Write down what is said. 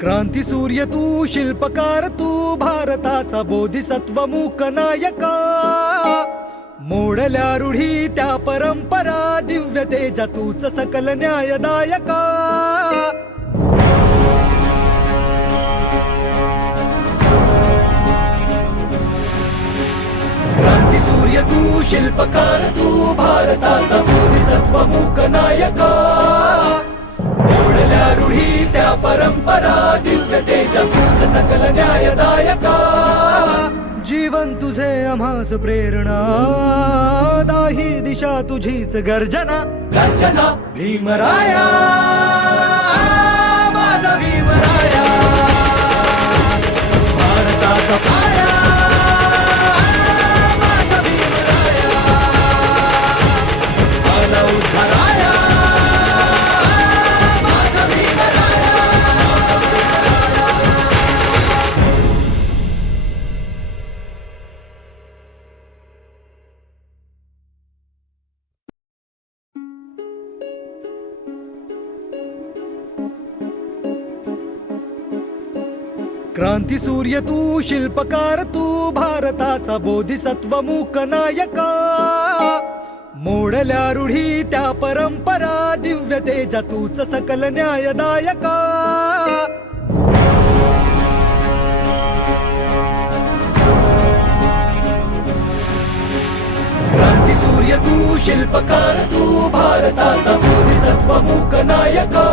क्रांती सूर्य तू, शिल्पकार तू, भारताचा बोधिसत्व मूक नायका. मोडल्या रूढी त्या परंपरा, दिव्य तेजा तूच सकल न्यायदायका. क्रांती सूर्य तू, शिल्पकार तू, भारताचा बोधिसत्व मूक नायका. मोडल्या रूढी त्या परंपरा, दिव्य तेजा तूच सकल न्यायदायका. जीवन तुझे आम्हास प्रेरणा, दाही दिशा तुझीच गर्जना. गर्जना भीमराया, माझा भीमराया, भारताचा पाया, माझा भीमराया, आला उद्धाराया, माझा भीमराया, माझा भीमराया. क्रांती सूर्य तू, शिल्पकार तू, भारताचा बोधिसत्व मूक नायका. मोडल्या रूढी त्या परंपरा, दिव्य तेजा तूच सकल न्यायदायका. क्रांती सूर्य तू, शिल्पकार तू, भारताचा बोधिसत्व मूक नायका.